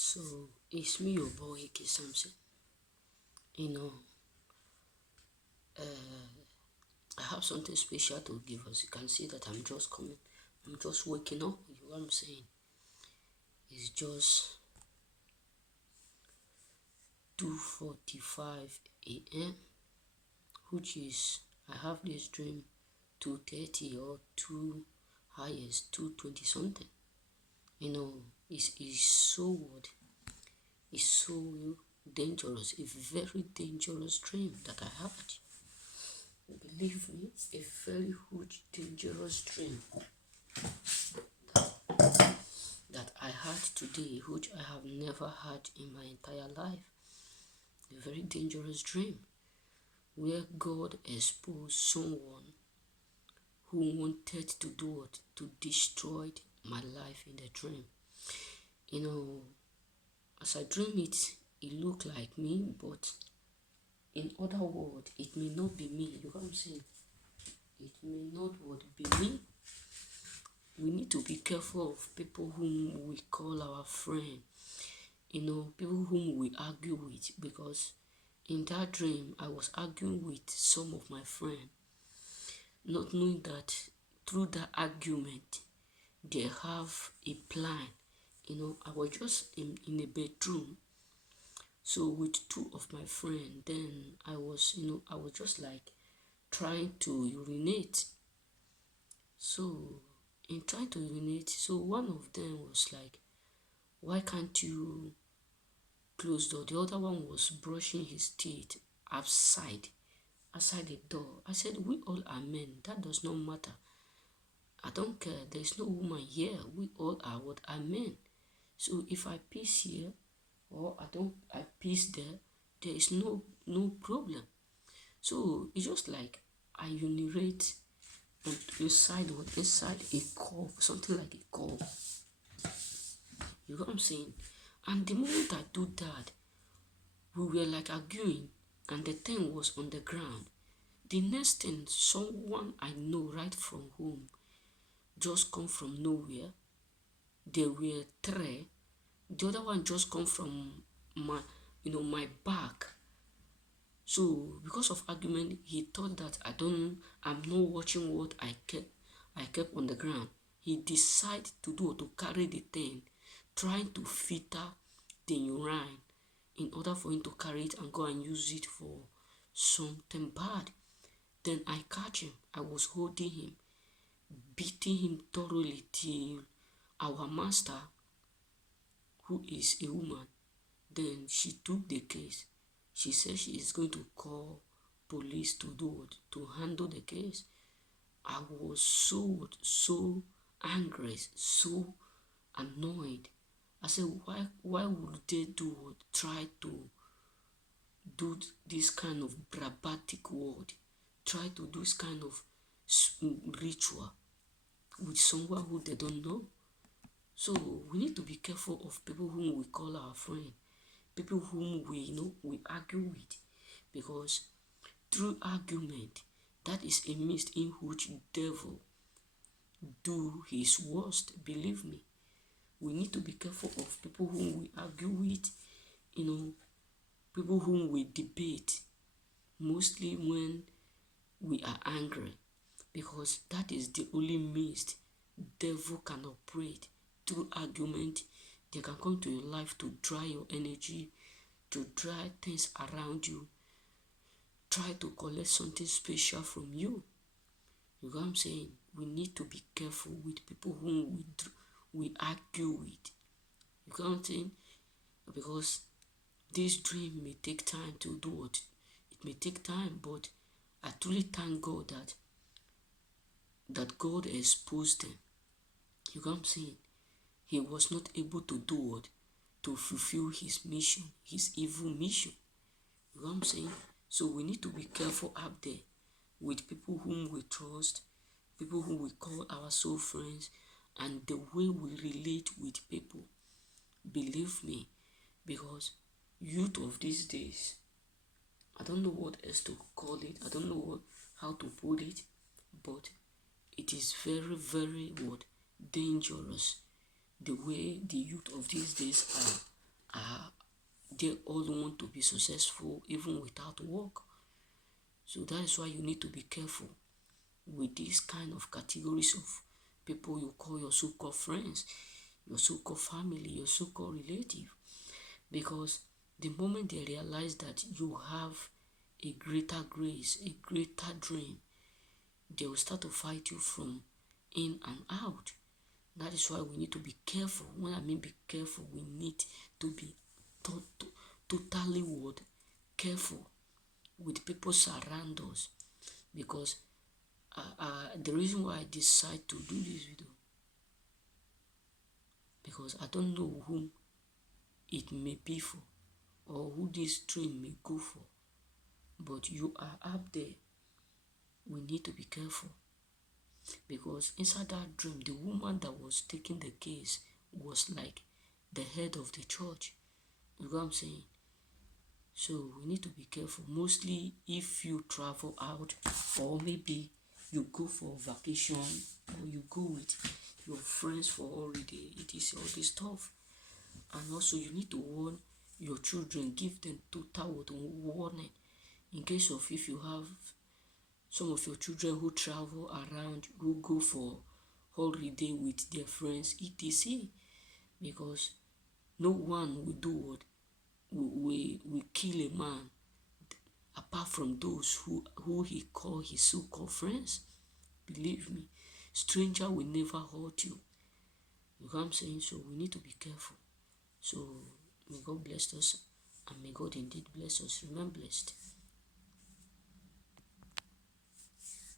So it's me, your boy Ike Samson. You know, I have something special to give us. You can see that I'm just coming. I'm just waking up. You know what I'm saying? It's just 2:45 a.m., which is I have this dream 2:30 or 2 highest 2:20 something. You know, it's so what? It's so dangerous. A very dangerous dream that I had. Believe me, a very huge, dangerous dream that I had today, which I have never had in my entire life. A very dangerous dream where God exposed someone who wanted to do what? To destroy my life in the dream. You know, as I dream it, it looked like me, but in other words, it may not be me. You know what I'm saying? It may not what be me. We need to be careful of people whom we call our friend. You know, people whom we argue with, because in that dream I was arguing with some of my friends, not knowing that through that argument they have a plan. You know, I was just in a bedroom, so with two of my friends, then I was just like trying to urinate. So in trying to urinate, so one of them was like, why can't you close door? The other one was brushing his teeth outside the door. I said, we all are men. That does not matter. I don't care. There's no woman here. We all are what are men. So if I piss here or I piss there, there is no problem. So it's just like I urinate inside a cup, something like a cup. You know what I'm saying? And the moment I do that, we were like arguing, and the thing was on the ground. The next thing, someone I know right from home just come from nowhere. There were three. The other one just come from my back. So because of argument, he thought that I'm not watching what I kept on the ground. He decided to carry the thing, trying to filter the urine in order for him to carry it and go and use it for something bad. Then I catch him. I was holding him, beating him thoroughly till our master, who is a woman, then she took the case. She said she is going to call police to do it, to handle the case. I was so angry, so annoyed. I said, why would they try to do this kind of barbatic word, try to do this kind of ritual with someone who they don't know? So we need to be careful of people whom we call our friend, people whom we argue with, because through argument, that is a midst in which devil do his worst. Believe me, we need to be careful of people whom we argue with, people whom we debate, mostly when we are angry, because that is the only means devil can operate. Through argument, they can come to your life to dry your energy, to dry things around you, try to collect something special from you. You know what I'm saying? We need to be careful with people whom we argue with. You know what I'm saying? Because this dream may take time to do it. It may take time, but I truly thank God that God exposed them. You know what I'm saying? He was not able to do it, to fulfill his mission, his evil mission. You know what I'm saying? So we need to be careful out there with people whom we trust, people whom we call our soul friends, and the way we relate with people. Believe me, because youth of these days, I don't know what else to call it, I don't know how to put it, but it is very, very dangerous the way the youth of these days they all want to be successful even without work. So that is why you need to be careful with these kind of categories of people you call your so-called friends, your so-called family, your so-called relative. Because the moment they realize that you have a greater grace, a greater dream, they will start to fight you from in and out. That is why we need to be careful. When I mean be careful, we need to be totally careful with people surround us. Because the reason why I decide to do this video, because I don't know whom it may be for or who this dream may go for, but you are up there. We need to be careful, because inside that dream, the woman that was taking the case was like the head of the church. You know what I'm saying? So we need to be careful. Mostly if you travel out, or maybe you go for vacation, or you go with your friends for holiday, it is all this stuff. And also you need to warn your children, give them total warning in case of if you have some of your children who travel around, who go for holiday with their friends, etc. Because no one will do what we kill a man apart from those who he call his so-called friends. Believe me, stranger will never hurt you. You know what I'm saying? So we need to be careful. So may God bless us, and may God indeed bless us. Remain blessed.